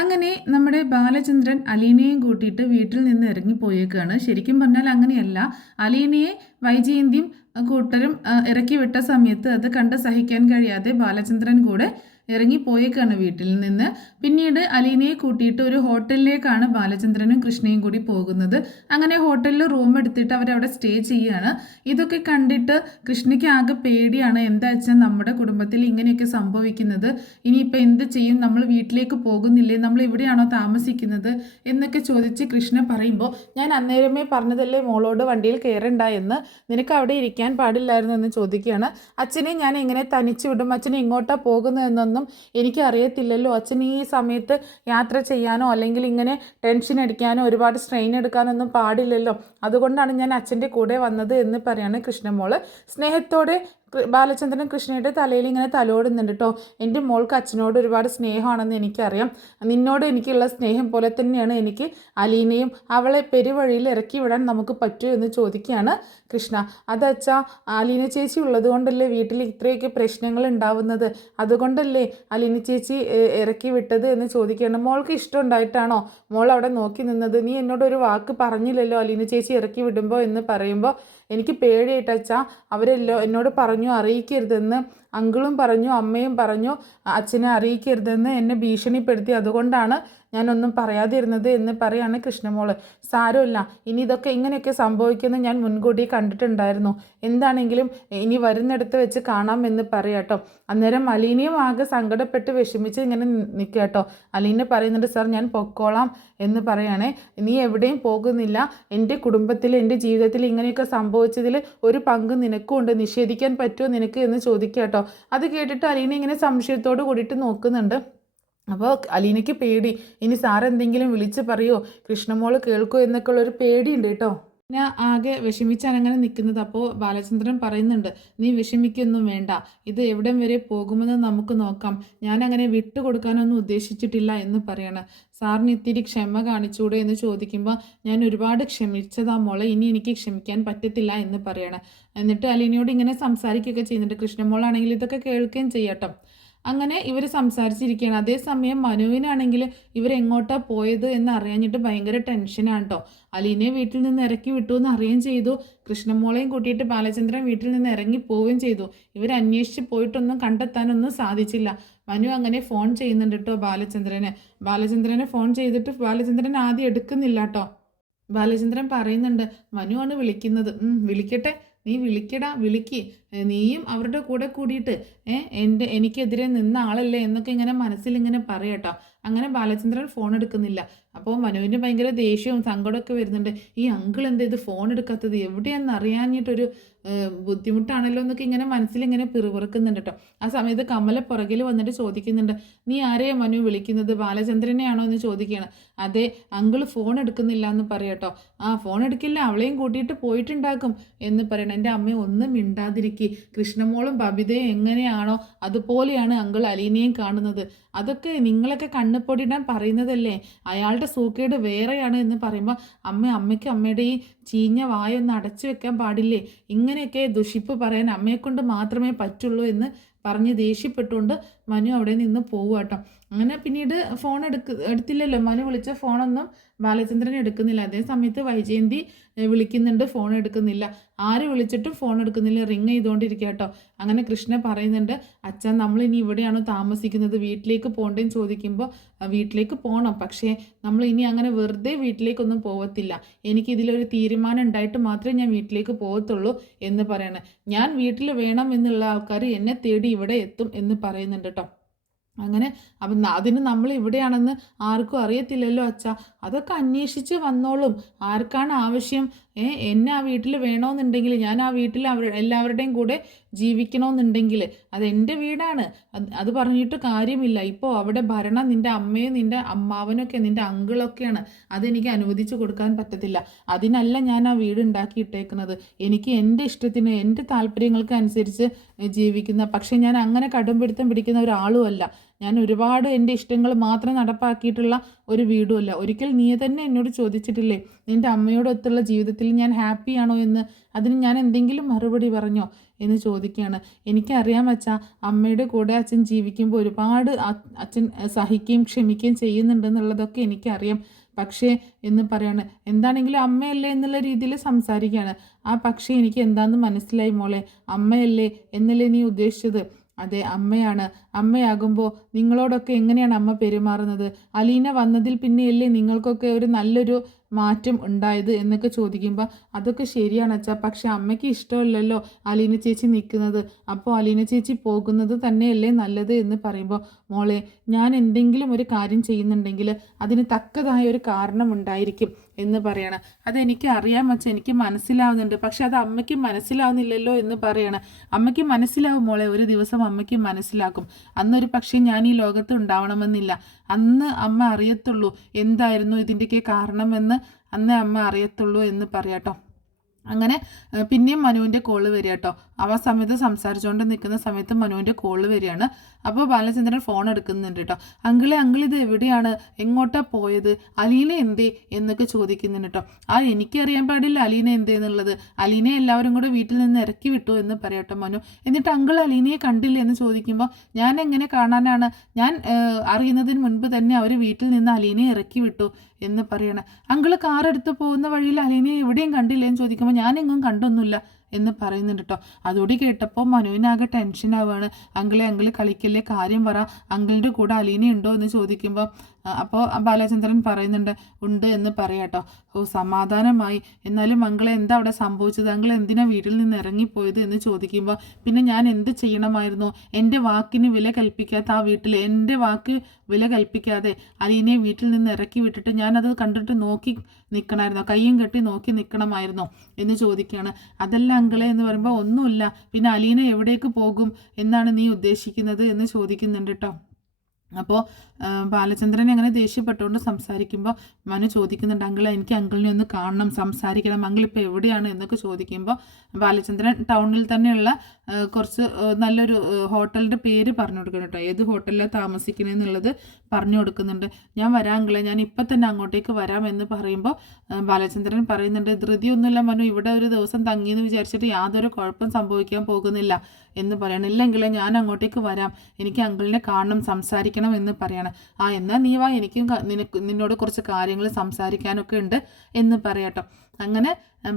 അങ്ങനെ നമ്മുടെ ബാലചന്ദ്രൻ അലീനയും കൂട്ടിയിട്ട് വീട്ടിൽ നിന്ന് ഇറങ്ങിപ്പോയേക്കാണ്. ശരിക്കും പറഞ്ഞാൽ അങ്ങനെയല്ല. അലീനയെ വൈജയന്തിയും കൂട്ടരും ഇറക്കി വിട്ട സമയത്ത് അത് കണ്ട് സഹിക്കാൻ കഴിയാതെ ബാലചന്ദ്രൻ കൂടെ ഇറങ്ങിപ്പോയേക്കാണ് വീട്ടിൽ നിന്ന്. പിന്നീട് അലീനയെ കൂട്ടിയിട്ട് ഒരു ഹോട്ടലിലേക്കാണ് ബാലചന്ദ്രനും കൃഷ്ണയും കൂടി പോകുന്നത്. അങ്ങനെ ഹോട്ടലിൽ റൂം എടുത്തിട്ട് അവരവിടെ സ്റ്റേ ചെയ്യുകയാണ്. ഇതൊക്കെ കണ്ടിട്ട് കൃഷ്ണയ്ക്ക് ആകെ പേടിയാണ്. എന്താ വെച്ചാൽ നമ്മുടെ കുടുംബത്തിൽ ഇങ്ങനെയൊക്കെ സംഭവിക്കുന്നത്, ഇനിയിപ്പോൾ എന്ത് ചെയ്യും, നമ്മൾ വീട്ടിലേക്ക് പോകുന്നില്ലേ, നമ്മൾ ഇവിടെയാണോ താമസിക്കുന്നത് എന്നൊക്കെ ചോദിച്ച് കൃഷ്ണ പറയുമ്പോൾ, ഞാൻ അന്നേരമേ പറഞ്ഞതല്ലേ മോളോട് വണ്ടിയിൽ കയറണ്ട എന്ന്, നിനക്ക് അവിടെ ഇരിക്കാൻ പാടില്ലായിരുന്നു എന്ന് ചോദിക്കുകയാണ്. അച്ഛനെ ഞാൻ എങ്ങനെ തനിച്ചു വിടും, അച്ഛനെ എങ്ങോട്ടാണ് പോകുന്നതെന്നൊന്നും എനിക്കറിയത്തില്ലല്ലോ, അച്ഛൻ ഈ സമയത്ത് യാത്ര ചെയ്യാനോ അല്ലെങ്കിൽ ഇങ്ങനെ ടെൻഷൻ അടിക്കാനോ ഒരുപാട് സ്ട്രെയിൻ എടുക്കാനൊന്നും പാടില്ലല്ലോ, അതുകൊണ്ടാണ് ഞാൻ അച്ഛൻ്റെ കൂടെ വന്നത് എന്ന് പറയാണ് കൃഷ്ണമോള്. സ്നേഹത്തോടെ ബാലചന്ദ്രൻ കൃഷ്ണയുടെ തലയിൽ ഇങ്ങനെ തലോടുന്നുണ്ട് കേട്ടോ. എൻ്റെ മോൾക്ക് അച്ഛനോട് ഒരുപാട് സ്നേഹമാണെന്ന് എനിക്കറിയാം, നിന്നോട് എനിക്കുള്ള സ്നേഹം പോലെ തന്നെയാണ് എനിക്ക് അലീനയും, അവളെ പെരുവഴിയിൽ ഇറക്കി വിടാൻ നമുക്ക് പറ്റുമോ എന്ന് ചോദിക്കുകയാണ് കൃഷ്ണ. അതച്ഛാ, അലീന ചേച്ചി ഉള്ളത് കൊണ്ടല്ലേ വീട്ടിൽ ഇത്രയൊക്കെ പ്രശ്നങ്ങൾ ഉണ്ടാവുന്നത്, അതുകൊണ്ടല്ലേ അലീന ചേച്ചി ഇറക്കി വിട്ടത് എന്ന് ചോദിക്കുകയാണ്. മോൾക്ക് ഇഷ്ടമുണ്ടായിട്ടാണോ മോൾ അവിടെ നോക്കി നിന്നത്, നീ എന്നോട് ഒരു വാക്ക് പറഞ്ഞില്ലല്ലോ അലീന ചേച്ചി ഇറക്കി വിടുമ്പോൾ എന്ന് പറയുമ്പോൾ, എനിക്ക് പേടിയായിട്ടച്ചാ, അവരെല്ലോ എന്നോട് പറഞ്ഞു അറിയിക്കരുതെന്ന്, അങ്കിളും പറഞ്ഞു അമ്മയും പറഞ്ഞു അച്ഛനെ അറിയിക്കരുതെന്ന് എന്നെ ഭീഷണിപ്പെടുത്തി, അതുകൊണ്ടാണ് ഞാനൊന്നും പറയാതിരുന്നത് എന്ന് പറയാണ് കൃഷ്ണമോള്. സാരമില്ല, ഇനി ഇതൊക്കെ ഇങ്ങനെയൊക്കെ സംഭവിക്കുമെന്ന് ഞാൻ മുൻകൂട്ടി കണ്ടിട്ടുണ്ടായിരുന്നു, എന്താണെങ്കിലും ഇനി വരുന്നിടത്ത് വെച്ച് കാണാം എന്ന് പറയാട്ടോ. അന്നേരം അലീനയും ആകെ സങ്കടപ്പെട്ട് വിഷമിച്ച് ഇങ്ങനെ നിൽക്കുക കേട്ടോ. അലീന പറയുന്നുണ്ട്, സാർ ഞാൻ പൊക്കോളാം എന്ന് പറയുകയാണേ, നീ എവിടെയും പോകുന്നില്ല, എൻ്റെ കുടുംബത്തിൽ എൻ്റെ ജീവിതത്തിൽ ഇങ്ങനെയൊക്കെ സംഭവിച്ചതിൽ ഒരു പങ്ക് നിനക്കും ഉണ്ട്, നിഷേധിക്കാൻ പറ്റുമോ നിനക്ക് എന്ന് ചോദിക്കുക കേട്ടോ. അത് കേട്ടിട്ട് അലീന ഇങ്ങനെ സംശയത്തോട് കൂടിയിട്ട് നോക്കുന്നുണ്ട്. അപ്പോൾ അലീനയ്ക്ക് പേടി, ഇനി സാർ എന്തെങ്കിലും വിളിച്ച് പറയുമോ, കൃഷ്ണമോള് കേൾക്കുമോ എന്നൊക്കെ ഉള്ളൊരു പേടിയുണ്ട് കേട്ടോ. ഞാൻ ആകെ വിഷമിച്ചാണ് നിൽക്കുന്നത്. അപ്പോൾ ബാലചന്ദ്രൻ പറയുന്നുണ്ട്, നീ വിഷമിക്കൊന്നും വേണ്ട, ഇത് എവിടം വരെ പോകുമെന്ന് നമുക്ക് നോക്കാം, ഞാനങ്ങനെ വിട്ടുകൊടുക്കാനൊന്നും ഉദ്ദേശിച്ചിട്ടില്ല എന്ന് പറയണം. സാറിന് ഇത്തിരി ക്ഷമ കാണിച്ചൂടെ എന്ന് ചോദിക്കുമ്പോൾ, ഞാൻ ഒരുപാട് ക്ഷമിച്ചതാ മോളെ, ഇനി എനിക്ക് ക്ഷമിക്കാൻ പറ്റത്തില്ല എന്ന് പറയണം. എന്നിട്ട് അലീനയോട് ഇങ്ങനെ സംസാരിക്കുകയൊക്കെ ചെയ്യുന്നുണ്ട്. കൃഷ്ണമോളാണെങ്കിൽ ഇതൊക്കെ കേൾക്കുകയും ചെയ്യട്ടോ. അങ്ങനെ ഇവർ സംസാരിച്ചിരിക്കുകയാണ്. അതേസമയം മനുവിനാണെങ്കിൽ ഇവരെങ്ങോട്ടാണ് പോയത് എന്ന് അറിയാഞ്ഞിട്ട് ഭയങ്കര ടെൻഷനാണ് കേട്ടോ. അലീനയെ വീട്ടിൽ നിന്ന് ഇറക്കി വിട്ടു എന്ന് അറിയുകയും ചെയ്തു. കൃഷ്ണമോളെയും കൂട്ടിയിട്ട് ബാലചന്ദ്രൻ വീട്ടിൽ നിന്ന് ഇറങ്ങി പോവുകയും ചെയ്തു. ഇവർ അന്വേഷിച്ച് പോയിട്ടൊന്നും കണ്ടെത്താനൊന്നും സാധിച്ചില്ല. മനു അങ്ങനെ ഫോൺ ചെയ്യുന്നുണ്ട് കേട്ടോ ബാലചന്ദ്രനെ ഫോൺ ചെയ്തിട്ട് ബാലചന്ദ്രൻ ആദ്യം എടുക്കുന്നില്ല കേട്ടോ. ബാലചന്ദ്രൻ പറയുന്നുണ്ട്, മനുവാണ് വിളിക്കുന്നത്, വിളിക്കട്ടെ, നീ വിളിക്കടാ, വിളിക്ക്, നീയും അവരുടെ കൂടെ കൂടിയിട്ട് എനിക്കെതിരെ നിന്ന ആളല്ലേ എന്നൊക്കെ ഇങ്ങനെ മനസ്സിലിങ്ങനെ പറയട്ടോ. അങ്ങനെ ബാലചന്ദ്രൻ ഫോൺ എടുക്കുന്നില്ല. അപ്പോൾ മനുവിന് ഭയങ്കര ദേഷ്യവും സങ്കടമൊക്കെ വരുന്നുണ്ട്. ഈ അങ്കിൾ എന്താ ഇത് ഫോൺ എടുക്കാത്തത്, എവിടെയാണെന്ന് അറിയാഞ്ഞിട്ടൊരു ബുദ്ധിമുട്ടാണല്ലോ എന്നൊക്കെ ഇങ്ങനെ മനസ്സിലിങ്ങനെ പിറുപിറുക്കുന്നുണ്ട് കേട്ടോ. ആ സമയത്ത് കമല പുറകിൽ വന്നിട്ട് ചോദിക്കുന്നുണ്ട്, നീ ആരെയാണ് മനു വിളിക്കുന്നത്, ബാലചന്ദ്രനെയാണോ എന്ന് ചോദിക്കുകയാണ്. അതെ, അങ്കിൾ ഫോൺ എടുക്കുന്നില്ല എന്ന് പറയട്ടോ. ആ ഫോൺ എടുക്കില്ല, അവളെയും കൂട്ടിയിട്ട് പോയിട്ടുണ്ടാക്കും എന്ന് പറയണം. എൻ്റെ അമ്മ ഒന്നും മിണ്ടാതിരിക്കുക, കൃഷ്ണമോളും ബബിതയും എങ്ങനെയാണോ അതുപോലെയാണ് അങ്കിൾ അലീനയും കാണുന്നത്, അതൊക്കെ നിങ്ങളൊക്കെ കണ്ണുപൊടിയിടാൻ പറയുന്നതല്ലേ, അയാളുടെ സൂക്കേട് വേറെയാണ് എന്ന് പറയുമ്പോൾ, അമ്മയ്ക്ക് അമ്മയുടെ ഈ ചീഞ്ഞ വായൊന്ന് അടച്ചു വെക്കാൻ പാടില്ലേ, ഇങ്ങനെയൊക്കെ ദുഷിപ്പ് പറയാൻ അമ്മയെക്കൊണ്ട് മാത്രമേ പറ്റുള്ളൂ എന്ന് പറഞ്ഞ് ദേഷ്യപ്പെട്ടുകൊണ്ട് മനു അവിടെ നിന്ന് പോവുക കേട്ടോ. അങ്ങനെ പിന്നീട് ഫോൺ എടുത്തില്ലല്ലോ, മനു വിളിച്ച ഫോണൊന്നും ബാലചന്ദ്രൻ എടുക്കുന്നില്ല. അതേ സമയത്ത് വൈജയന്തി വിളിക്കുന്നുണ്ട്, ഫോൺ എടുക്കുന്നില്ല. ആര് വിളിച്ചിട്ടും ഫോൺ എടുക്കുന്നില്ല, റിങ് ചെയ്തുകൊണ്ടിരിക്കുക കേട്ടോ. അങ്ങനെ കൃഷ്ണ പറയുന്നുണ്ട്, അച്ഛൻ നമ്മളിനി ഇവിടെയാണോ താമസിക്കുന്നത്, വീട്ടിലേക്ക് പോകണ്ടേന്ന് ചോദിക്കുമ്പോൾ, വീട്ടിലേക്ക് പോകണം, പക്ഷേ നമ്മൾ ഇനി അങ്ങനെ വെറുതെ വീട്ടിലേക്കൊന്നും പോകത്തില്ല, എനിക്കിതിലൊരു തീരുമാനം ഉണ്ടായിട്ട് മാത്രമേ ഞാൻ വീട്ടിലേക്ക് പോകത്തുള്ളൂ എന്ന് പറയണം. ഞാൻ വീട്ടിൽ വേണം എന്നുള്ള ആൾക്കാർ എന്നെ തേടി ഇവിടെ എത്തും എന്ന് പറയുന്നുണ്ട് കേട്ടോ. അങ്ങനെ അപ്പം അതിന് നമ്മൾ ഇവിടെയാണെന്ന് ആർക്കും അറിയത്തില്ലല്ലോ അച്ഛാ, അതൊക്കെ അന്വേഷിച്ച് വന്നോളും, ആർക്കാണ് ആവശ്യം, എന്നെ ആ വീട്ടിൽ വേണമെന്നുണ്ടെങ്കിൽ, ഞാൻ ആ വീട്ടിൽ എല്ലാവരുടെയും കൂടെ ജീവിക്കണമെന്നുണ്ടെങ്കിൽ അതെൻ്റെ വീടാണ്, അത് പറഞ്ഞിട്ട് കാര്യമില്ല. ഇപ്പോൾ അവിടെ ഭരണം നിൻ്റെ അമ്മയും നിൻ്റെ അമ്മാവനൊക്കെ നിൻ്റെ അങ്കിളൊക്കെയാണ്, അതെനിക്ക് അനുവദിച്ചു കൊടുക്കാൻ പറ്റത്തില്ല. അതിനല്ല ഞാൻ ആ വീട് ഉണ്ടാക്കിയിട്ടേക്കുന്നത്, എനിക്ക് എൻ്റെ ഇഷ്ടത്തിന് എൻ്റെ താല്പര്യങ്ങൾക്ക് അനുസരിച്ച് ജീവിക്കുന്ന, പക്ഷേ ഞാൻ അങ്ങനെ കടുംപിടുത്തം പിടിക്കുന്ന ഒരാളുമല്ല, ഞാൻ ഒരുപാട് എൻ്റെ ഇഷ്ടങ്ങൾ മാത്രം നടപ്പാക്കിയിട്ടുള്ള ഒരു വീടുമല്ല. ഒരിക്കൽ നീ തന്നെ എന്നോട് ചോദിച്ചിട്ടില്ലേ, നിൻ്റെ അമ്മയോടൊത്തുള്ള ജീവിതത്തിൽ ഞാൻ ഹാപ്പിയാണോ എന്ന്, അതിന് ഞാൻ എന്തെങ്കിലും മറുപടി പറഞ്ഞോ എന്ന് ചോദിക്കുകയാണ്. എനിക്കറിയാം അച്ഛാ, അമ്മയുടെ കൂടെ അച്ഛൻ ജീവിക്കുമ്പോൾ ഒരുപാട് അച്ഛൻ സഹിക്കുകയും ക്ഷമിക്കുകയും ചെയ്യുന്നുണ്ടെന്നുള്ളതൊക്കെ എനിക്കറിയാം. പക്ഷേ എന്ന് പറയാണ്. എന്താണെങ്കിലും അമ്മയല്ലേ എന്നുള്ള രീതിയിൽ സംസാരിക്കുകയാണ്. ആ പക്ഷേ എനിക്ക് എന്താണെന്ന് മനസ്സിലായി മോളെ. അമ്മയല്ലേ എന്നല്ലേ നീ ഉദ്ദേശിച്ചത്? അതെ, അമ്മയാണ്. അമ്മയാകുമ്പോൾ നിങ്ങളോടൊക്കെ എങ്ങനെയാണ് അമ്മ പെരുമാറുന്നത്? അലീന വന്നതിൽ പിന്നെയല്ലേ നിങ്ങൾക്കൊക്കെ ഒരു നല്ലൊരു മാറ്റം ഉണ്ടായത് എന്നൊക്കെ ചോദിക്കുമ്പോൾ അതൊക്കെ ശരിയാണ് അച്ഛാ, പക്ഷെ അമ്മയ്ക്ക് ഇഷ്ടമല്ലല്ലോ അലീന ചേച്ചി നിൽക്കുന്നത്. അപ്പോൾ അലീന ചേച്ചി പോകുന്നത് തന്നെയല്ലേ നല്ലത് എന്ന് പറയുമ്പോൾ മോളെ, ഞാൻ എന്തെങ്കിലും ഒരു കാര്യം ചെയ്യുന്നുണ്ടെങ്കിൽ അതിന് തക്കതായ ഒരു കാരണം ഉണ്ടായിരിക്കും എന്ന് പറയണം. അതെനിക്ക് അറിയാൻ വെച്ചാൽ എനിക്ക് മനസ്സിലാവുന്നുണ്ട്, പക്ഷെ അത് അമ്മയ്ക്ക് മനസ്സിലാവുന്നില്ലല്ലോ എന്ന് പറയണം. അമ്മയ്ക്ക് മനസ്സിലാവും മോളെ, ഒരു ദിവസം അമ്മയ്ക്ക് മനസ്സിലാക്കും. അന്നൊരു പക്ഷേ ഞാൻ ഈ ലോകത്ത് ഉണ്ടാവണമെന്നില്ല. അന്ന് അമ്മ അറിയത്തുള്ളൂ എന്തായിരുന്നു ഇതിൻ്റെയൊക്കെ കാരണമെന്ന്, അന്നേ അമ്മ അറിയത്തുള്ളൂ എന്ന് പറയാട്ടോ. അങ്ങനെ പിന്നെയും മനുവിൻ്റെ കോള് വരിക കേട്ടോ. ആ സമയത്ത് സംസാരിച്ചുകൊണ്ട് നിൽക്കുന്ന സമയത്ത് മനുവിൻ്റെ കോള് വരികയാണ്. അപ്പോൾ ബാലചന്ദ്രൻ ഫോൺ എടുക്കുന്നുണ്ട് കേട്ടോ. അങ്കിളെ, ഇത് എവിടെയാണ്, എങ്ങോട്ടാ പോയത്, അലീന എന്തേ എന്നൊക്കെ ചോദിക്കുന്നുണ്ട് കേട്ടോ. എനിക്കറിയാൻ പാടില്ല അലീന എന്തേന്നുള്ളത്. അലീനയെ എല്ലാവരും കൂടെ വീട്ടിൽ നിന്ന് ഇറക്കി വിട്ടു എന്ന് പറയട്ടോ മനു. എന്നിട്ട് അങ്കിൾ അലീനയെ കണ്ടില്ല എന്ന് ചോദിക്കുമ്പോൾ ഞാൻ എങ്ങനെ കാണാനാണ്, ഞാൻ അറിയുന്നതിന് മുൻപ് തന്നെ അവർ വീട്ടിൽ നിന്ന് അലീനയെ ഇറക്കി വിട്ടു എന്ന് പറയണം. അങ്കിള് കാറെടുത്ത് പോകുന്ന വഴിയിൽ അലീനയെ എവിടെയും കണ്ടില്ല എന്ന് ചോദിക്കുമ്പോൾ ഞാനെങ്ങും കണ്ടൊന്നുമില്ല എന്ന് പറയുന്നുണ്ട് കേട്ടോ. അതോടെ കേട്ടപ്പോൾ മനുവിനാകെ ടെൻഷനാവുകയാണ്. അങ്കിള് കളിക്കല്ലേ, കാര്യം പറ, അങ്കിളിൻ്റെ കൂടെ അലീന ഉണ്ടോ എന്ന് ചോദിക്കുമ്പോൾ അപ്പോൾ ബാലചന്ദ്രൻ പറയുന്നുണ്ട് ഉണ്ട് എന്ന് പറയാട്ടോ. സമാധാനമായി. എന്നാലും അങ്കിളെ എന്താ അവിടെ സംഭവിച്ചത്, അങ്കിൾ എന്തിനാ വീട്ടിൽ നിന്ന് ഇറങ്ങിപ്പോയത് എന്ന് ചോദിക്കുമ്പോൾ പിന്നെ ഞാൻ എന്ത് ചെയ്യണമായിരുന്നു, എൻ്റെ വാക്കിന് വില കൽപ്പിക്കാത്ത ആ വീട്ടിൽ എൻ്റെ വാക്ക് വില കൽപ്പിക്കാതെ അലീനയെ വീട്ടിൽ നിന്ന് ഇറക്കി വിട്ടിട്ട് ഞാനത് കണ്ടിട്ട് നോക്കി നിൽക്കണമായിരുന്നോ, കയ്യും കെട്ടി നോക്കി നിൽക്കണമായിരുന്നോ എന്ന് ചോദിക്കുകയാണ്. അതല്ല അങ്കിളെ എന്ന് പറയുമ്പോൾ ഒന്നുമില്ല, പിന്നെ അലീന എവിടേക്ക് പോകും എന്നാണ് നീ ഉദ്ദേശിക്കുന്നത് എന്ന് ചോദിക്കുന്നുണ്ട് കേട്ടോ. അപ്പോൾ ബാലചന്ദ്രൻ അങ്ങനെ ദേഷ്യപ്പെട്ടുകൊണ്ട് സംസാരിക്കുമ്പോൾ മനു ചോദിക്കുന്നുണ്ട്, അങ്കിൾ എനിക്ക് അങ്കിളിനെ ഒന്ന് കാണണം, സംസാരിക്കണം, അങ്കിൾ ഇപ്പോൾ എവിടെയാണ് എന്നൊക്കെ ചോദിക്കുമ്പോൾ ബാലചന്ദ്രൻ ടൗണിൽ തന്നെയുള്ള കുറച്ച് നല്ലൊരു ഹോട്ടലിൻ്റെ പേര് പറഞ്ഞു കൊടുക്കണം കേട്ടോ. ഏത് ഹോട്ടലിലാണ് താമസിക്കണമെന്നുള്ളത് പറഞ്ഞു കൊടുക്കുന്നുണ്ട്. ഞാൻ വരാം അങ്കിളെ, ഞാൻ ഇപ്പം തന്നെ അങ്ങോട്ടേക്ക് വരാം എന്ന് പറയുമ്പോൾ ബാലചന്ദ്രൻ പറയുന്നുണ്ട്, ധൃതിയൊന്നുമില്ല മനു, ഇവിടെ ഒരു ദിവസം തങ്ങിയെന്ന് വിചാരിച്ചിട്ട് യാതൊരു കുഴപ്പം സംഭവിക്കാൻ പോകുന്നില്ല എന്ന് പറയണം. ഇല്ലെങ്കിലേ ഞാൻ അങ്ങോട്ടേക്ക് വരാം, എനിക്ക് അങ്കിളിനെ കാണണം, സംസാരിക്കണം എന്ന് പറയണം. എന്നാൽ നീ വാ, എനിക്കും നിന്നോട് കുറച്ച് കാര്യങ്ങൾ സംസാരിക്കാനൊക്കെ ഉണ്ട് എന്ന് പറയാട്ടോ. അങ്ങനെ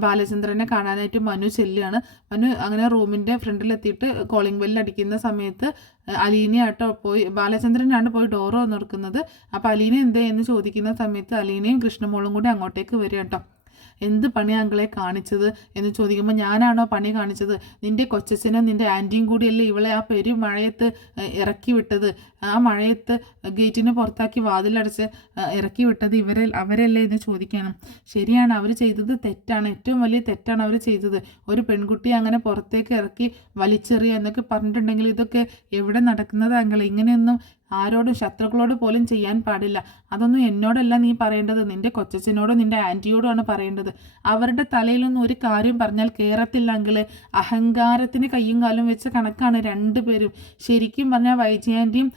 ബാലചന്ദ്രനെ കാണാനായിട്ട് മനു ചെല്ലുകയാണ്. മനു അങ്ങനെ റൂമിൻ്റെ ഫ്രണ്ടിലെത്തിയിട്ട് കോളിംഗ് ബെല്ല് അടിക്കുന്ന സമയത്ത് അലീനയാട്ടോ പോയി, ബാലചന്ദ്രനാണ് പോയി ഡോറ് തുറക്കുന്നത്. അപ്പോൾ അലീന എന്തേ എന്ന് ചോദിക്കുന്ന സമയത്ത് അലീനയും കൃഷ്ണമോളും കൂടി അങ്ങോട്ടേക്ക് വരിക കേട്ടോ. എന്ത് പണിയാണ് അങ്കിളെ കാണിച്ചത് എന്ന് ചോദിക്കുമ്പോൾ ഞാനാണോ പണി കാണിച്ചത്, നിൻ്റെ കൊച്ചച്ഛനും നിൻ്റെ ആൻറ്റിയും കൂടിയല്ലേ ഇവളെ ആ മഴയത്ത് ഇറക്കി വിട്ടത്, ആ മഴയത്ത് ഗേറ്റിന് പുറത്താക്കി വാതിലടച്ച് ഇറക്കി വിട്ടത് അവരല്ലേ എന്ന് ചോദിക്കണം. ശരിയാണ്, അവർ ചെയ്തത് തെറ്റാണ്, ഏറ്റവും വലിയ തെറ്റാണ് അവർ ചെയ്തത്. ഒരു പെൺകുട്ടിയെ അങ്ങനെ പുറത്തേക്ക് ഇറക്കി വലിച്ചെറിയുക എന്നൊക്കെ പറഞ്ഞിട്ടുണ്ടെങ്കിൽ ഇതൊക്കെ എവിടെ നടക്കുന്നത് അങ്കിളെ, ഇങ്ങനെയൊന്നും ആരോടും ശത്രുക്കളോട് പോലും ചെയ്യാൻ പാടില്ല. അതൊന്നും എന്നോടല്ല നീ പറയേണ്ടത്, നിൻ്റെ കൊച്ചച്ഛനോടും നിൻ്റെ ആൻറ്റിയോടുമാണ് പറയേണ്ടത്. അവരുടെ തലയിലൊന്നും ഒരു കാര്യം പറഞ്ഞാൽ കയറത്തില്ലെങ്കിൽ അഹങ്കാരത്തിന് കയ്യും കാലും വെച്ച കണക്കാണ് രണ്ടുപേരും. ശരിക്കും പറഞ്ഞാൽ വൈജയാൻ്റിയും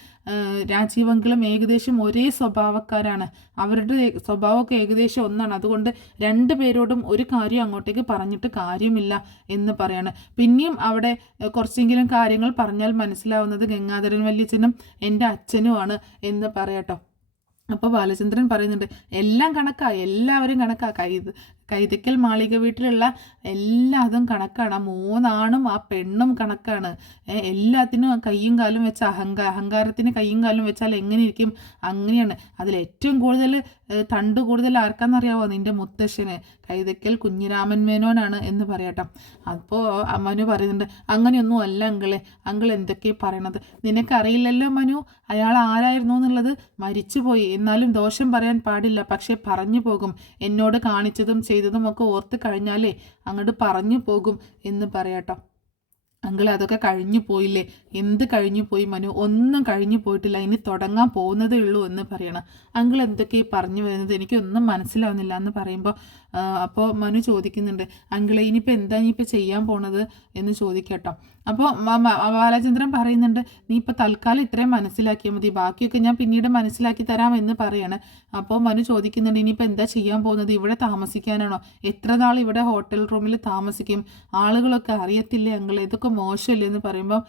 രാജീവ് അങ്കിളും ഏകദേശം ഒരേ സ്വഭാവക്കാരാണ്. അവരുടെ സ്വഭാവമൊക്കെ ഏകദേശം ഒന്നാണ്. അതുകൊണ്ട് രണ്ടു പേരോടും ഒരു കാര്യം അങ്ങോട്ടേക്ക് പറഞ്ഞിട്ട് കാര്യമില്ല എന്ന് പറയാണ്. പിന്നെയും അവിടെ കുറച്ചെങ്കിലും കാര്യങ്ങൾ പറഞ്ഞാൽ മനസ്സിലാവുന്നത് ഗംഗാധരൻ വല്യച്ഛനും എൻ്റെ അച്ഛനുമാണ് എന്ന് പറയാട്ടോ. അപ്പോൾ ബാലചന്ദ്രൻ പറയുന്നുണ്ട്, എല്ലാം കണക്കാ, എല്ലാവരും കണക്കാ, കൈതക്കൽ മാളിക വീട്ടിലുള്ള എല്ലാതും കണക്കാണ്. ആ മൂന്നാണും ആ പെണ്ണും കണക്കാണ്. എല്ലാത്തിനും കയ്യും കാലും വെച്ച അഹങ്കാരത്തിന് കയ്യും കാലും വെച്ചാൽ എങ്ങനെ ഇരിക്കും, അങ്ങനെയാണ്. അതിലേറ്റവും കൂടുതൽ തണ്ട് കൂടുതൽ ആർക്കാന്നറിയാവോ, നിൻ്റെ മുത്തശ്ശന് കൈതക്കൽ കുഞ്ഞിരാമൻ മേനോനാണ് എന്ന് പറയാട്ടോ. അപ്പോൾ മനു പറയുന്നുണ്ട്, അങ്ങനെയൊന്നും അല്ല അങ്കിൾ എന്തൊക്കെയാണ് പറയണത്, നിനക്കറിയില്ലല്ലോ മനു, അയാൾ ആരായിരുന്നു എന്നുള്ളത്, മരിച്ചുപോയി. എന്നാലും ദോഷം പറയാൻ പാടില്ല, പക്ഷേ പറഞ്ഞു പോകും. എന്നോട് കാണിച്ചതും ചെയ്തതും ഒക്കെ ഓർത്ത് കഴിഞ്ഞാലേ അങ്ങോട്ട് പറഞ്ഞു പോകും എന്ന് പറയാട്ടോ. അങ്കിൾ അതൊക്കെ കഴിഞ്ഞു പോയില്ലേ, എന്ത് കഴിഞ്ഞു പോയി മനു, ഒന്നും കഴിഞ്ഞു പോയിട്ടില്ല, ഇനി തുടങ്ങാൻ പോകുന്നതേ ഉള്ളൂ എന്ന് പറയണം. അങ്കിൾ എന്തൊക്കെയാ പറഞ്ഞു വരുന്നത്, എനിക്കൊന്നും മനസ്സിലാവുന്നില്ല എന്ന് പറയുമ്പോൾ അപ്പോൾ മനു ചോദിക്കുന്നുണ്ട്, അങ്കിളെ ഇനിയിപ്പോൾ എന്താ ഇനിയിപ്പോൾ ചെയ്യാൻ പോണത് എന്ന് ചോദിക്കട്ടോ. അപ്പോൾ ബാലചന്ദ്രൻ പറയുന്നുണ്ട്, നീ ഇപ്പോൾ തൽക്കാലം ഇത്രയും മനസ്സിലാക്കിയാൽ മതി, ബാക്കിയൊക്കെ ഞാൻ പിന്നീട് മനസ്സിലാക്കി തരാം എന്ന് പറയാണ്. അപ്പോൾ മനു ചോദിക്കുന്നുണ്ട്, ഇനിയിപ്പോൾ എന്താ ചെയ്യാൻ പോകുന്നത്, ഇവിടെ താമസിക്കാനാണോ, എത്ര നാൾ ഇവിടെ ഹോട്ടൽ റൂമിൽ താമസിക്കും, ആളുകളൊക്കെ അറിയത്തില്ലേ അങ്കിളെ, ഇതൊക്കെ അതൊക്കെ മോശമല്ലേ എന്ന് പറയുമ്പോൾ,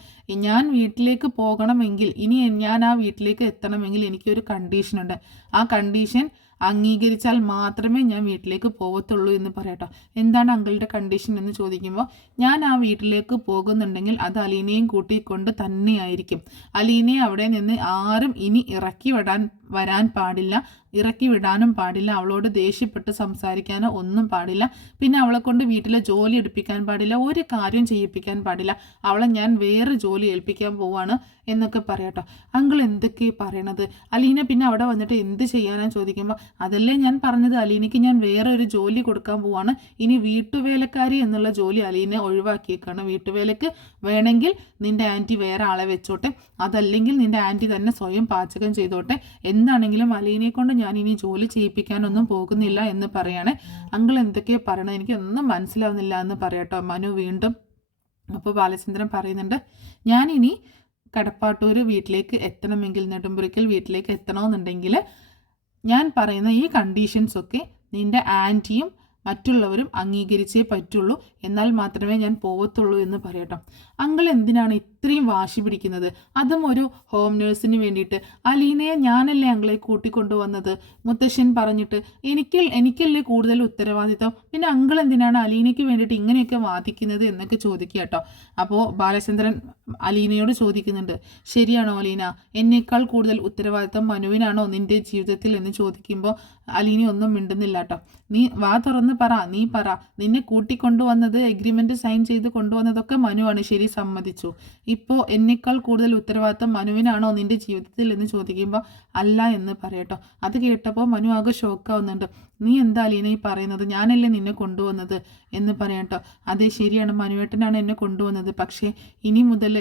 ഞാൻ വീട്ടിലേക്ക് പോകണമെങ്കിൽ, ഇനി ഞാൻ ആ വീട്ടിലേക്ക് എത്തണമെങ്കിൽ എനിക്കൊരു കണ്ടീഷനുണ്ട്. ആ കണ്ടീഷൻ അംഗീകരിച്ചാൽ മാത്രമേ ഞാൻ വീട്ടിലേക്ക് പോകത്തുള്ളൂ എന്ന് പറയട്ടോ. എന്താണ് അങ്കിളുടെ കണ്ടീഷൻ എന്ന് ചോദിക്കുമ്പോൾ, ഞാൻ ആ വീട്ടിലേക്ക് പോകുന്നുണ്ടെങ്കിൽ അത് അലീനയും കൂട്ടിക്കൊണ്ട് തന്നെയായിരിക്കും. അലീനയെ അവിടെ നിന്ന് ആരും ഇനി വരാൻ പാടില്ല, ഇറക്കി വിടാനും പാടില്ല, അവളോട് ദേഷ്യപ്പെട്ട് സംസാരിക്കാനോ ഒന്നും പാടില്ല. പിന്നെ അവളെ കൊണ്ട് വീട്ടിലെ ജോലി എടുപ്പിക്കാൻ പാടില്ല, ഒരു കാര്യം ചെയ്യിപ്പിക്കാൻ പാടില്ല. അവളെ ഞാൻ വേറെ ജോലി ഏൽപ്പിക്കാൻ പോവാണ് എന്നൊക്കെ പറയട്ടോ. അങ്കിൾ എന്തൊക്കെയാണ് പറയണത്? അലീന പിന്നെ അവിടെ വന്നിട്ട് എന്ത് ചെയ്യാനാണ് ചോദിക്കുമ്പോൾ, അതല്ലേ ഞാൻ പറഞ്ഞത്, അലീനയ്ക്ക് ഞാൻ വേറെ ഒരു ജോലി കൊടുക്കാൻ പോവാണ്. ഇനി വീട്ടുവേലക്കാരി എന്നുള്ള ജോലി അലീന ഒഴിവാക്കിയേക്കാണ്. വീട്ടുവേലക്ക് വേണമെങ്കിൽ നിന്റെ ആൻറ്റി വേറെ ആളെ വെച്ചോട്ടെ, അതല്ലെങ്കിൽ നിന്റെ ആൻറ്റി തന്നെ സ്വയം പാചകം ചെയ്തോട്ടെ. എന്താണെങ്കിലും അലീനയെ കൊണ്ട് ഞാൻ ഇനി ജോലി ചെയ്യിപ്പിക്കാനൊന്നും പോകുന്നില്ല എന്ന് പറയണേ. അങ്കിൾ എന്തൊക്കെയാണ് പറയണത്, എനിക്കൊന്നും മനസ്സിലാവുന്നില്ല എന്ന് പറയട്ടോ മനു വീണ്ടും. അപ്പോൾ ബാലചന്ദ്രൻ പറയുന്നുണ്ട്, ഞാനിനി കടപ്പാട്ടൂർ വീട്ടിലേക്ക് എത്തണമെങ്കിൽ, നെടുമ്പുരയ്ക്കൽ വീട്ടിലേക്ക് എത്തണമെന്നുണ്ടെങ്കിൽ ഞാൻ പറയുന്ന ഈ കണ്ടീഷൻസൊക്കെ നിൻ്റെ ആൻറ്റിയും മറ്റുള്ളവരും അംഗീകരിച്ചേ പറ്റുള്ളൂ, എന്നാൽ മാത്രമേ ഞാൻ പോവത്തുള്ളൂ എന്ന് പറയട്ടോ. അങ്കിൾ എന്തിനാണ് ഇത്രയും വാശി പിടിക്കുന്നത്? അതും ഒരു ഹോം നേഴ്സിന് വേണ്ടിയിട്ട്. അലീനയെ ഞാനല്ലേ അങ്കിളെ കൂട്ടിക്കൊണ്ടുവന്നത്, മുത്തശ്ശൻ പറഞ്ഞിട്ട്. എനിക്കല്ലേ കൂടുതൽ ഉത്തരവാദിത്തം. പിന്നെ അങ്കിൾ എന്തിനാണ് അലീനയ്ക്ക് വേണ്ടിയിട്ട് ഇങ്ങനെയൊക്കെ വാദിക്കുന്നത് എന്നൊക്കെ ചോദിക്കുക കേട്ടോ. അപ്പോൾ ബാലചന്ദ്രൻ അലീനയോട് ചോദിക്കുന്നുണ്ട്, ശരിയാണോ അലീന, എന്നേക്കാൾ കൂടുതൽ ഉത്തരവാദിത്തം മനുവിനാണോ നിൻ്റെ ജീവിതത്തിൽ എന്ന് ചോദിക്കുമ്പോൾ അലീന ഒന്നും മിണ്ടുന്നില്ല കേട്ടോ. നീ വാ തുറന്ന് പറ, നീ പറ. നിന്നെ കൂട്ടിക്കൊണ്ടുവന്നത്, എഗ്രിമെൻ്റ് സൈൻ ചെയ്ത് കൊണ്ടുവന്നതൊക്കെ മനുവാണ്, ശരി, സമ്മതിച്ചു. ഇപ്പോൾ എന്നേക്കാൾ കൂടുതൽ ഉത്തരവാദിത്തം മനുവിനാണോ നിൻ്റെ ജീവിതത്തിൽ എന്ന് ചോദിക്കുമ്പോൾ അല്ല എന്ന് പറയട്ടോ. അത് കേട്ടപ്പോൾ മനു ആകെ ഷോക്കാവുന്നുണ്ട്. നീ എന്താ അലീന ഈ പറയുന്നത്? ഞാനല്ലേ നിന്നെ കൊണ്ടുവന്നത് എന്ന് പറയട്ടോ. അതെ, ശരിയാണ്, മനുവേട്ടനാണ് എന്നെ കൊണ്ടുവന്നത്. പക്ഷേ ഇനി മുതൽ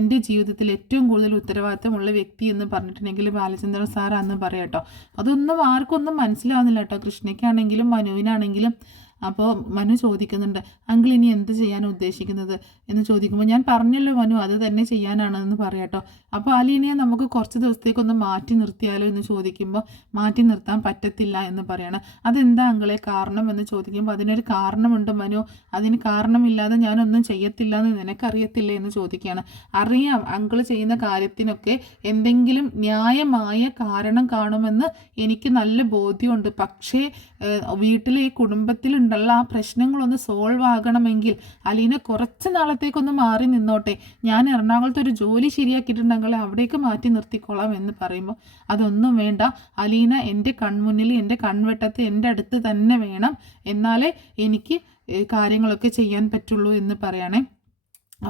എൻ്റെ ജീവിതത്തിൽ ഏറ്റവും കൂടുതൽ ഉത്തരവാദിത്തമുള്ള വ്യക്തി എന്ന് പറഞ്ഞിട്ടുണ്ടെങ്കിൽ ബാലചന്ദ്രൻ സാറാന്ന് പറയട്ടോ. അതൊന്നും ആർക്കൊന്നും മനസ്സിലാവുന്നില്ല കേട്ടോ, കൃഷ്ണയ്ക്കാണെങ്കിലും മനുവിനാണെങ്കിലും. അപ്പോൾ മനു ചോദിക്കുന്നുണ്ട്, അങ്കിൾ ഇനി എന്ത് ചെയ്യാൻ ഉദ്ദേശിക്കുന്നത് എന്ന് ചോദിക്കുമ്പോൾ, ഞാൻ പറഞ്ഞല്ലോ മനു, അത് തന്നെ ചെയ്യാനാണെന്ന് പറയാട്ടോ. അപ്പോൾ അലീനയെ നമുക്ക് കുറച്ച് ദിവസത്തേക്കൊന്ന് മാറ്റി നിർത്തിയാലോ എന്ന് ചോദിക്കുമ്പോൾ, മാറ്റി നിർത്താൻ പറ്റത്തില്ല എന്ന് പറയണം. അതെന്താ അങ്കിളെ കാരണം എന്ന് ചോദിക്കുമ്പോൾ, അതിനൊരു കാരണമുണ്ട് മനു, അതിന് കാരണമില്ലാതെ ഞാനൊന്നും ചെയ്യത്തില്ല എന്ന് നിനക്കറിയത്തില്ലേ എന്ന് ചോദിക്കുകയാണ്. അറിയാം, അങ്കിൾ ചെയ്യുന്ന കാര്യത്തിനൊക്കെ എന്തെങ്കിലും ന്യായമായ കാരണം കാണുമെന്ന് എനിക്ക് നല്ല ബോധ്യമുണ്ട്. പക്ഷേ വീട്ടിലെ ഈ കുടുംബത്തിലുണ്ടല്ലോ ആ പ്രശ്നങ്ങളൊന്ന് സോൾവ് ആകണമെങ്കിൽ അലീന കുറച്ച് നാളത്തേക്കൊന്ന് മാറി നിന്നോട്ടെ. ഞാൻ എറണാകുളത്ത് ഒരു ജോലി ശരിയാക്കിയിട്ടുണ്ടെങ്കിൽ അവിടേക്ക് മാറ്റി നിർത്തിക്കോളാം എന്ന് പറയുമ്പോൾ, അതൊന്നും വേണ്ട അലീന, എൻ്റെ കൺമുന്നിൽ, എൻ്റെ കൺവെട്ടത്ത്, എൻ്റെ അടുത്ത് തന്നെ വേണം, എന്നാലേ എനിക്ക് കാര്യങ്ങളൊക്കെ ചെയ്യാൻ പറ്റുള്ളൂ എന്ന് പറയണേ.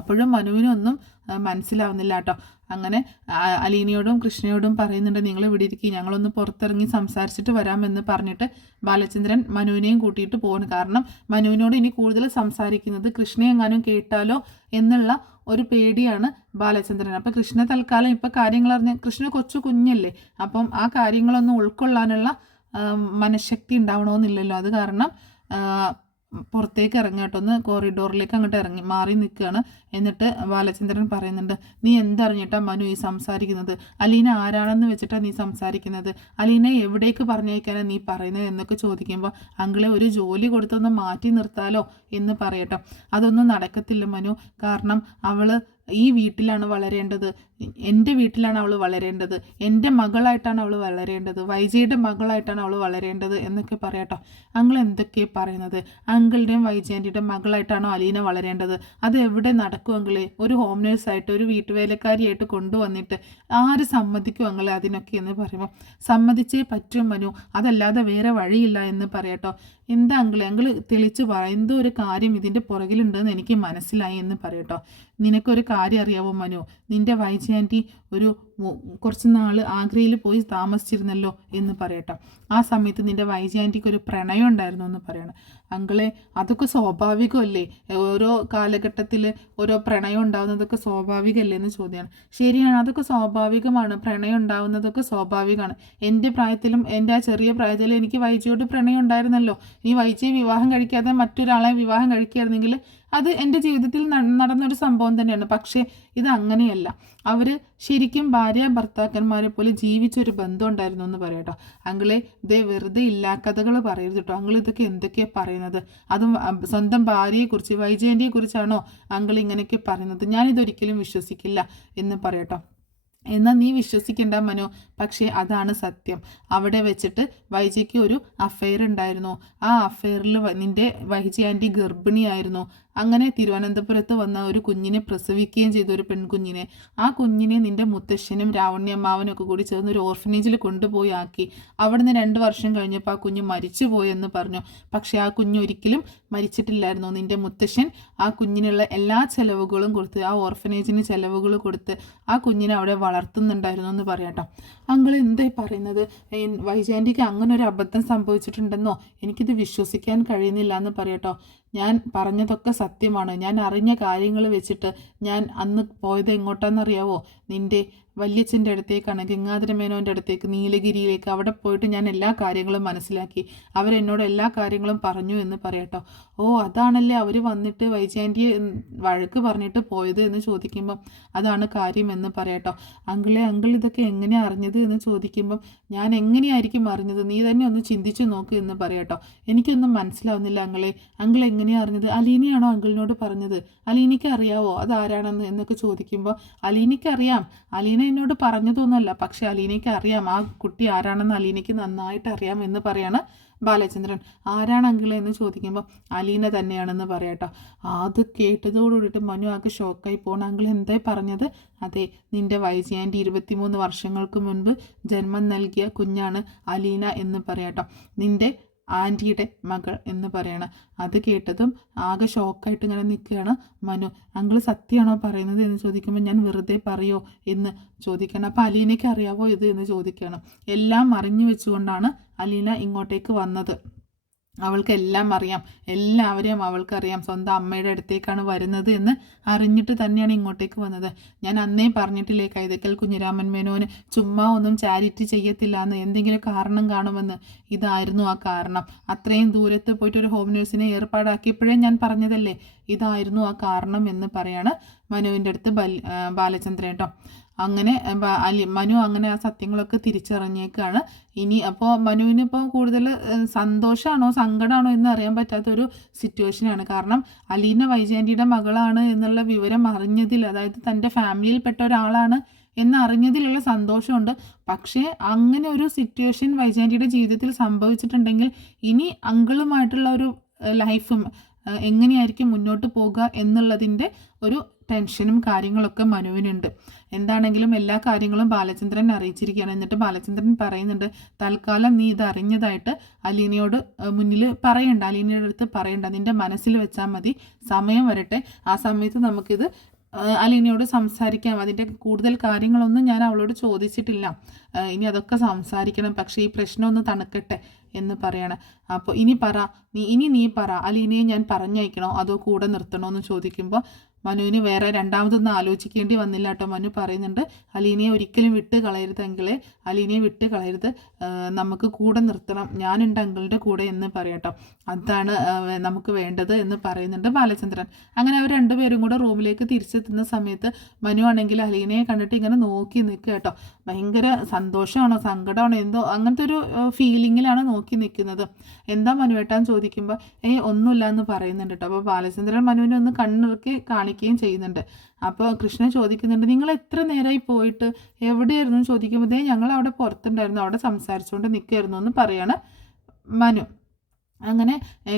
അപ്പോഴും മനുവിനൊന്നും മനസ്സിലാവുന്നില്ല കേട്ടോ. അങ്ങനെ അലീനയോടും കൃഷ്ണയോടും പറയുന്നുണ്ട്, നിങ്ങൾ ഇവിടെ ഇരിക്കും, ഞങ്ങളൊന്ന് പുറത്തിറങ്ങി സംസാരിച്ചിട്ട് വരാമെന്ന് പറഞ്ഞിട്ട് ബാലചന്ദ്രൻ മനുവിനെയും കൂട്ടിയിട്ട് പോകുന്നു. കാരണം മനുവിനോട് ഇനി കൂടുതൽ സംസാരിക്കുന്നത് കൃഷ്ണയെങ്ങാനും കേട്ടാലോ എന്നുള്ള ഒരു പേടിയാണ് ബാലചന്ദ്രൻ. അപ്പം കൃഷ്ണ തൽക്കാലം ഇപ്പം കാര്യങ്ങൾ അറിഞ്ഞ്, കൃഷ്ണ കൊച്ചു കുഞ്ഞല്ലേ, അപ്പം ആ കാര്യങ്ങളൊന്നും ഉൾക്കൊള്ളാനുള്ള മനഃശക്തി ഉണ്ടാവണമെന്നില്ലല്ലോ. അത് കാരണം പുറത്തേക്ക് ഇറങ്ങാട്ടോ, ഒന്ന് കോറിഡോറിലേക്ക് അങ്ങോട്ട് മാറി നിൽക്കുകയാണ്. എന്നിട്ട് ബാലചന്ദ്രൻ പറയുന്നുണ്ട്, നീ എന്തറിഞ്ഞിട്ടാ മനു ഈ സംസാരിക്കുന്നത്? അലീന ആരാണെന്ന് വെച്ചിട്ടാണ് നീ സംസാരിക്കുന്നത്? അലീന എവിടേക്ക് പറഞ്ഞേക്കാനാണ് നീ പറയുന്നത് എന്നൊക്കെ ചോദിക്കുമ്പോൾ, അങ്കിളെ ഒരു ജോലി കൊടുത്തൊന്ന് മാറ്റി നിർത്താലോ എന്ന് പറയട്ടോ. അതൊന്നും നടക്കത്തില്ല മനു, കാരണം അവൾ ഈ വീട്ടിലാണ് വളരേണ്ടത്, എൻ്റെ വീട്ടിലാണ് അവൾ വളരേണ്ടത്, എൻ്റെ മകളായിട്ടാണ് അവൾ വളരേണ്ടത്, വൈജയുടെ മകളായിട്ടാണ് അവൾ വളരേണ്ടത് എന്നൊക്കെ പറയാട്ടോ. അങ്കിൾ എന്തൊക്കെയാണ് പറയുന്നത്? അങ്കിളുടെയും വൈജയൻ്റെയും മകളായിട്ടാണോ അലീന വളരേണ്ടത്? അത് എവിടെ നടക്കും അങ്കിളെ? ഒരു ഹോം നേഴ്സായിട്ട്, ഒരു വീട്ടുവേലക്കാരിയായിട്ട് കൊണ്ടുവന്നിട്ട് ആര് സമ്മതിക്കും അങ്കിളെ അതിനൊക്കെ എന്ന് പറയുമ്പോൾ, സമ്മതിച്ചേ പറ്റും മനു, അതല്ലാതെ വേറെ വഴിയില്ല എന്ന് പറയട്ടോ. എന്താ അങ്കിളെ, അങ്കിൾ തെളിച്ച് പറ, എന്തോ ഒരു കാര്യം ഇതിൻ്റെ പുറകിലുണ്ടെന്ന് എനിക്ക് മനസ്സിലായി എന്ന് പറയട്ടോ. നിനക്കൊരു കാര്യം അറിയാവോ മനു, നിൻ്റെ വൈജയാൻറ്റി കുറച്ച് നാൾ ആഗ്രയിൽ പോയി താമസിച്ചിരുന്നല്ലോ എന്ന് പറയട്ടോ. ആ സമയത്ത് നിൻ്റെ വൈജയാൻറ്റിക്ക് ഒരു പ്രണയം ഉണ്ടായിരുന്നു എന്ന് പറയണം. അങ്കിളെ, അതൊക്കെ സ്വാഭാവികമല്ലേ? ഓരോ കാലഘട്ടത്തിൽ ഓരോ പ്രണയം ഉണ്ടാകുന്നതൊക്കെ സ്വാഭാവികമല്ലേ എന്ന് ചോദ്യമാണ്. ശരിയാണ്, അതൊക്കെ സ്വാഭാവികമാണ്, പ്രണയം ഉണ്ടാകുന്നതൊക്കെ സ്വാഭാവികമാണ്. എൻ്റെ പ്രായത്തിലും, എൻ്റെ ആ ചെറിയ പ്രായത്തിലും എനിക്ക് വൈജയോട് പ്രണയം ഉണ്ടായിരുന്നല്ലോ. ഇനി വൈജയെ വിവാഹം കഴിക്കാതെ മറ്റൊരാളെ വിവാഹം കഴിക്കുകയായിരുന്നെങ്കിൽ അത് എൻ്റെ ജീവിതത്തിൽ നടന്നൊരു സംഭവം തന്നെയാണ്. പക്ഷേ ഇത് അങ്ങനെയല്ല. അവർ ശരിക്കും ഭാര്യ ഭർത്താക്കന്മാരെ പോലെ ജീവിച്ചൊരു ബന്ധം ഉണ്ടായിരുന്നു എന്ന് പറയാം കേട്ടോ. അങ്കിളെ ഇതേ വെറുതെ ഇല്ലാക്കഥകൾ പറയരുത് കേട്ടോ. അങ്കിൾ ഇതൊക്കെ എന്തൊക്കെയാണ് പറയുന്നത്? അതും സ്വന്തം ഭാര്യയെക്കുറിച്ച് വൈജയന്തിയെക്കുറിച്ചാണോ അങ്കിൾ ഇങ്ങനെയൊക്കെ പറയുന്നത്? ഞാനിതൊരിക്കലും വിശ്വസിക്കില്ല എന്ന് പറയട്ടോ. എന്നാൽ നീ വിശ്വസിക്കേണ്ട മനു, പക്ഷേ അതാണ് സത്യം. അവിടെ വെച്ചിട്ട് വൈജയ്ക്ക് ഒരു അഫെയർ ഉണ്ടായിരുന്നു. ആ അഫെയറിൽ നിൻ്റെ വൈജി ആൻറ്റി ഗർഭിണിയായിരുന്നു. അങ്ങനെ തിരുവനന്തപുരത്ത് വന്ന ഒരു കുഞ്ഞിനെ പ്രസവിക്കുകയും ചെയ്തു, ഒരു പെൺകുഞ്ഞിനെ. ആ കുഞ്ഞിനെ നിൻ്റെ മുത്തശ്ശനും രാവണ്യമ്മാവനും ഒക്കെ കൂടി ചേർന്ന് ഒരു ഓർഫനേജിൽ കൊണ്ടുപോയി ആക്കി. അവിടുന്ന് 2 വർഷം കഴിഞ്ഞപ്പോൾ ആ കുഞ്ഞ് മരിച്ചു പോയെന്ന് പറഞ്ഞു. പക്ഷേ ആ കുഞ്ഞ് ഒരിക്കലും മരിച്ചിട്ടില്ലായിരുന്നു. നിൻ്റെ മുത്തശ്ശൻ ആ കുഞ്ഞിനുള്ള എല്ലാ ചെലവുകളും കൊടുത്ത്, ആ ഓർഫനേജിന് ചെലവുകൾ കൊടുത്ത് ആ കുഞ്ഞിനെ അവിടെ വളർത്തുന്നുണ്ടായിരുന്നു എന്ന് പറയാട്ടോ. അങ്കിൾ എന്തായി പറയുന്നത്? വൈജയന്തിക്ക് അങ്ങനെ ഒരു അബദ്ധം സംഭവിച്ചിട്ടുണ്ടെന്നോ? എനിക്കിത് വിശ്വസിക്കാൻ കഴിയുന്നില്ല എന്ന് പറയട്ടോ. ഞാൻ പറഞ്ഞതൊക്കെ സത്യമാണ്. ഞാൻ അറിഞ്ഞ കാര്യങ്ങൾ വെച്ചിട്ട് ഞാൻ അന്ന് പോയത് എങ്ങോട്ടാണെന്നറിയാവോ? നിൻ്റെ വല്യച്ഛൻ്റെ അടുത്തേക്കാണ്, ഗംഗാധര മേനോൻ്റെ അടുത്തേക്ക്, നീലഗിരിയിലേക്ക്. അവിടെ പോയിട്ട് ഞാൻ എല്ലാ കാര്യങ്ങളും മനസ്സിലാക്കി. അവരെന്നോട് എല്ലാ കാര്യങ്ങളും പറഞ്ഞു എന്ന് പറയട്ടോ. ഓ, അതാണല്ലേ അവർ വന്നിട്ട് വൈജയന്തിയെ വഴക്ക് പറഞ്ഞിട്ട് പോയത് എന്ന് ചോദിക്കുമ്പം അതാണ് കാര്യം എന്ന് പറയട്ടോ. അങ്കിൾ ഇതൊക്കെ എങ്ങനെയാണ് അറിഞ്ഞത് എന്ന് ചോദിക്കുമ്പം ഞാൻ എങ്ങനെയായിരിക്കും അറിഞ്ഞത്? നീ തന്നെ ഒന്ന് ചിന്തിച്ചു നോക്ക് എന്ന് പറയട്ടോ. എനിക്കൊന്നും മനസ്സിലാവുന്നില്ല അങ്കിൾ എങ്ങനെയാണ് അറിഞ്ഞത്? അലീനയാണോ അങ്കിളിനോട് പറഞ്ഞത്? അലീനയ്ക്ക് അറിയാവോ അതാരാണെന്ന് എന്നൊക്കെ ചോദിക്കുമ്പോൾ അലീനയ്ക്ക് അറിയാം. അലീന എന്നോട് പറഞ്ഞതൊന്നുമല്ല, പക്ഷെ അലീനയ്ക്ക് അറിയാം ആ കുട്ടി ആരാണെന്ന് അലീനയ്ക്ക് നന്നായിട്ട് അറിയാം എന്ന് പറയാണ് ബാലചന്ദ്രൻ. ആരാണ് അങ്കിളെ എന്ന് ചോദിക്കുമ്പോൾ അലീന തന്നെയാണെന്ന് പറയട്ടോ. അത് കേട്ടതോടുകൂടിയിട്ട് മനു ആകെ ഷോക്കായി പോകണം. അങ്കിൾ എന്തായി പറഞ്ഞത്? അതെ, നിൻ്റെ വൈജയന്തി 23 വർഷങ്ങൾക്ക് മുൻപ് ജന്മം നൽകിയ കുഞ്ഞാണ് അലീന എന്ന് പറയട്ടോ. നിൻ്റെ ആൻറ്റിയുടെ മകൾ എന്ന് പറയണം. അത് കേട്ടതും ആകെ ഷോക്കായിട്ട് ഇങ്ങനെ നിൽക്കുകയാണ് മനു. അങ്കിൾ സത്യമാണോ പറയുന്നത് എന്ന് ചോദിക്കുമ്പോൾ ഞാൻ വെറുതെ പറയോ എന്ന് ചോദിക്കണം. അപ്പോൾ അലീനയ്ക്ക് അറിയാവോ ഇത് എന്ന് ചോദിക്കണം. എല്ലാം അറിഞ്ഞു വെച്ചുകൊണ്ടാണ് അലീന ഇങ്ങോട്ടേക്ക് വന്നത്. അവൾക്കെല്ലാം അറിയാം, എല്ലാവരെയും അവൾക്കറിയാം. സ്വന്തം അമ്മയുടെ അടുത്തേക്കാണ് വരുന്നത് എന്ന് അറിഞ്ഞിട്ട് തന്നെയാണ് ഇങ്ങോട്ടേക്ക് വന്നത്. ഞാൻ അന്നേ പറഞ്ഞിട്ടില്ലേ കൈതക്കൽ കുഞ്ഞിരാമൻ മേനോന് ചുമ്മാ ഒന്നും ചാരിറ്റി ചെയ്യത്തില്ല എന്ന്, എന്തെങ്കിലും കാരണം കാണുമെന്ന്. ഇതായിരുന്നു ആ കാരണം. അത്രയും ദൂരത്ത് പോയിട്ട് ഒരു ഹോം നേഴ്സിനെ ഏർപ്പാടാക്കിയപ്പോഴേ ഞാൻ പറഞ്ഞതല്ലേ, ഇതായിരുന്നു ആ കാരണം എന്ന് പറയാണ് മനുവിൻ്റെ അടുത്ത് ബാലചന്ദ്രൻ കേട്ടോ. അങ്ങനെ മനു അങ്ങനെ ആ സത്യങ്ങളൊക്കെ തിരിച്ചറിഞ്ഞേക്കാണ്. ഇനി അപ്പോൾ മനുവിന് ഇപ്പോൾ കൂടുതൽ സന്തോഷമാണോ സങ്കടമാണോ എന്ന് അറിയാൻ പറ്റാത്തൊരു സിറ്റുവേഷനാണ്. കാരണം അലീന വൈജയന്തിയുടെ മകളാണ് എന്നുള്ള വിവരം അറിഞ്ഞതിൽ, അതായത് തൻ്റെ ഫാമിലിയിൽപ്പെട്ട ഒരാളാണ് എന്നറിഞ്ഞതിലുള്ള സന്തോഷമുണ്ട്. പക്ഷേ അങ്ങനെ ഒരു സിറ്റുവേഷൻ വൈജയന്തിയുടെ ജീവിതത്തിൽ സംഭവിച്ചിട്ടുണ്ടെങ്കിൽ ഇനി അങ്കിളുമായിട്ടുള്ള ഒരു ലൈഫും എങ്ങനെയായിരിക്കും മുന്നോട്ട് പോകുക എന്നുള്ളതിൻ്റെ ഒരു ടെൻഷനും കാര്യങ്ങളൊക്കെ മനുവിനുണ്ട്. എന്താണെങ്കിലും എല്ലാ കാര്യങ്ങളും ബാലചന്ദ്രൻ അറിയിച്ചിരിക്കുകയാണ്. എന്നിട്ട് ബാലചന്ദ്രൻ പറയുന്നുണ്ട്, തൽക്കാലം നീ ഇത് അറിഞ്ഞതായിട്ട് അലീനയോട് മുന്നിൽ പറയണ്ട, അലീനയുടെ അടുത്ത് പറയണ്ട, നിൻ്റെ മനസ്സിൽ വെച്ചാൽ മതി. സമയം വരട്ടെ, ആ സമയത്ത് നമുക്കിത് അലീനയോട് സംസാരിക്കാം. അതിൻ്റെ കൂടുതൽ കാര്യങ്ങളൊന്നും ഞാൻ അവളോട് ചോദിച്ചിട്ടില്ല. ഇനി അതൊക്കെ സംസാരിക്കണം, പക്ഷേ ഈ പ്രശ്നം ഒന്ന് തണുക്കട്ടെ എന്ന് പറയണം. അപ്പോൾ നീ പറ, അലീനയെ ഞാൻ പറഞ്ഞയക്കണോ അതോ കൂടെ നിർത്തണോ എന്ന് ചോദിക്കുമ്പോൾ മനുവിന് വേറെ രണ്ടാമതൊന്നും ആലോചിക്കേണ്ടി വന്നില്ല കേട്ടോ. മനു പറയുന്നുണ്ട്, അലീനയെ ഒരിക്കലും വിട്ട് കളയരുതെങ്കിലേ, അലീനയെ വിട്ട് കളയരുത്, നമുക്ക് കൂടെ നിർത്തണം, ഞാനുണ്ട് അങ്കിളുടെ കൂടെ എന്ന് പറയട്ടോ. അതാണ് നമുക്ക് വേണ്ടത് എന്ന് പറയുന്നുണ്ട് ബാലചന്ദ്രൻ. അങ്ങനെ അവർ രണ്ടുപേരും കൂടെ റൂമിലേക്ക് തിരിച്ചെത്തുന്ന സമയത്ത് മനു ആണെങ്കിൽ അലീനയെ കണ്ടിട്ട് ഇങ്ങനെ നോക്കി നിൽക്കുക കേട്ടോ. ഭയങ്കര സന്തോഷമാണോ സങ്കടമാണോ എന്തോ അങ്ങനത്തെ ഒരു ഫീലിങ്ങിലാണ് നോക്കി നിൽക്കുന്നത്. എന്താ മനുവേട്ടാന്ന് ചോദിക്കുമ്പോൾ ഒന്നുമില്ല എന്ന് പറയുന്നുണ്ട് കേട്ടോ. അപ്പോൾ ബാലചന്ദ്രൻ മനുവിനെ ഒന്ന് കണ്ണിറുക്കി കാണിക്കുകയും ചെയ്യുന്നുണ്ട്. അപ്പോൾ കൃഷ്ണൻ ചോദിക്കുന്നുണ്ട്, നിങ്ങൾ എത്ര നേരമായി പോയിട്ട്, എവിടെയായിരുന്നു എന്ന് ചോദിക്കുമ്പോൾ ഞങ്ങൾ അവിടെ പുറത്തുണ്ടായിരുന്നു, അവിടെ സംസാരിച്ചുകൊണ്ട് നിൽക്കുകയായിരുന്നു എന്ന് പറയാണ് മനു. അങ്ങനെ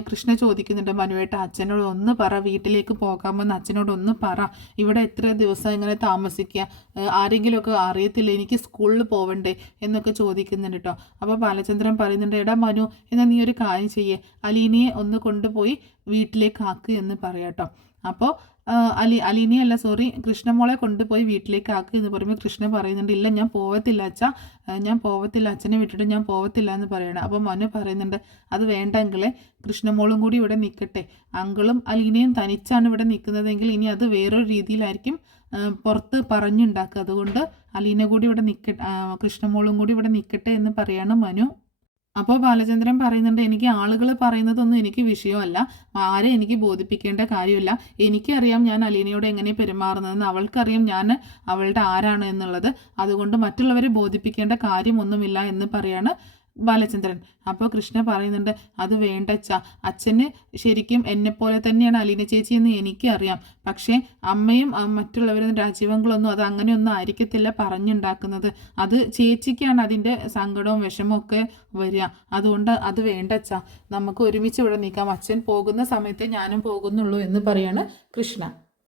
കൃഷ്ണ ചോദിക്കുന്നുണ്ട്, മനുവേട്ട അച്ഛനോട് ഒന്ന് പറ, വീട്ടിലേക്ക് പോകാമെന്ന് അച്ഛനോട് ഒന്ന് പറ, ഇവിടെ എത്ര ദിവസം ഇങ്ങനെ താമസിക്കുക, ആരെങ്കിലുമൊക്കെ അറിയത്തില്ല, എനിക്ക് സ്കൂളിൽ പോവണ്ടേ എന്നൊക്കെ ചോദിക്കുന്നുണ്ട് കേട്ടോ. അപ്പോൾ ബാലചന്ദ്രൻ പറയുന്നുണ്ട്, എടാ മനു, എന്നാൽ നീ ഒരു കാര്യം ചെയ്യേ, അലീനയെ ഒന്ന് കൊണ്ടുപോയി വീട്ടിലേക്ക് ആക്ക് എന്ന് പറയാട്ടോ. അപ്പോൾ അലീനയല്ല സോറി കൃഷ്ണമോളെ കൊണ്ടുപോയി വീട്ടിലേക്ക് ആക്കുക എന്ന് പറയുമ്പോൾ കൃഷ്ണ പറയുന്നുണ്ട്, ഇല്ല ഞാൻ പോവത്തില്ല അച്ഛാ, ഞാൻ പോവത്തില്ല, അച്ഛനെ വിട്ടിട്ട് ഞാൻ പോവത്തില്ല എന്ന് പറയണം. അപ്പോൾ മനു പറയുന്നുണ്ട്, അത് വേണ്ട അങ്കിളെ, കൃഷ്ണമോളും കൂടി ഇവിടെ നിൽക്കട്ടെ, അങ്കിളും അലീനയും തനിച്ചാണ് ഇവിടെ നിൽക്കുന്നതെങ്കിൽ ഇനി അത് വേറൊരു രീതിയിലായിരിക്കും പുറത്ത് പറഞ്ഞുണ്ടാക്കുക, അതുകൊണ്ട് അലീന കൂടി ഇവിടെ കൃഷ്ണമോളും കൂടി ഇവിടെ നിൽക്കട്ടെ എന്ന് പറയാണ് മനു. അപ്പോൾ ബാലചന്ദ്രൻ പറയുന്നുണ്ട്, എനിക്ക് ആളുകൾ പറയുന്നതൊന്നും എനിക്ക് വിഷയമല്ല, ആരെ എനിക്ക് ബോധിപ്പിക്കേണ്ട കാര്യമില്ല, എനിക്കറിയാം ഞാൻ അലീനയോട് എങ്ങനെ പെരുമാറുന്നതെന്ന്, അവൾക്കറിയാം ഞാൻ അവളുടെ ആരാണ് എന്നുള്ളത്, അതുകൊണ്ട് മറ്റുള്ളവരെ ബോധിപ്പിക്കേണ്ട കാര്യമൊന്നുമില്ല എന്ന് പറയാണ് ബാലചന്ദ്രൻ. അപ്പോൾ കൃഷ്ണ പറയുന്നുണ്ട്, അത് വേണ്ടച്ച, അച്ഛന് ശരിക്കും എന്നെപ്പോലെ തന്നെയാണ് അലീന ചേച്ചി എന്ന് എനിക്കറിയാം, പക്ഷേ അമ്മയും മറ്റുള്ളവരും രാജീവങ്ങളൊന്നും അത് അങ്ങനെയൊന്നും ആയിരിക്കത്തില്ല പറഞ്ഞുണ്ടാക്കുന്നത്, അത് ചേച്ചിക്കാണ് അതിൻ്റെ സങ്കടവും വിഷമവും ഒക്കെ വരിക, അതുകൊണ്ട് അത് വേണ്ടച്ച, നമുക്ക് ഒരുമിച്ച് ഇവിടെ നിൽക്കാം, അച്ഛൻ പോകുന്ന സമയത്ത് ഞാനും പോകുന്നുള്ളൂ എന്ന് പറയാണ് കൃഷ്ണ.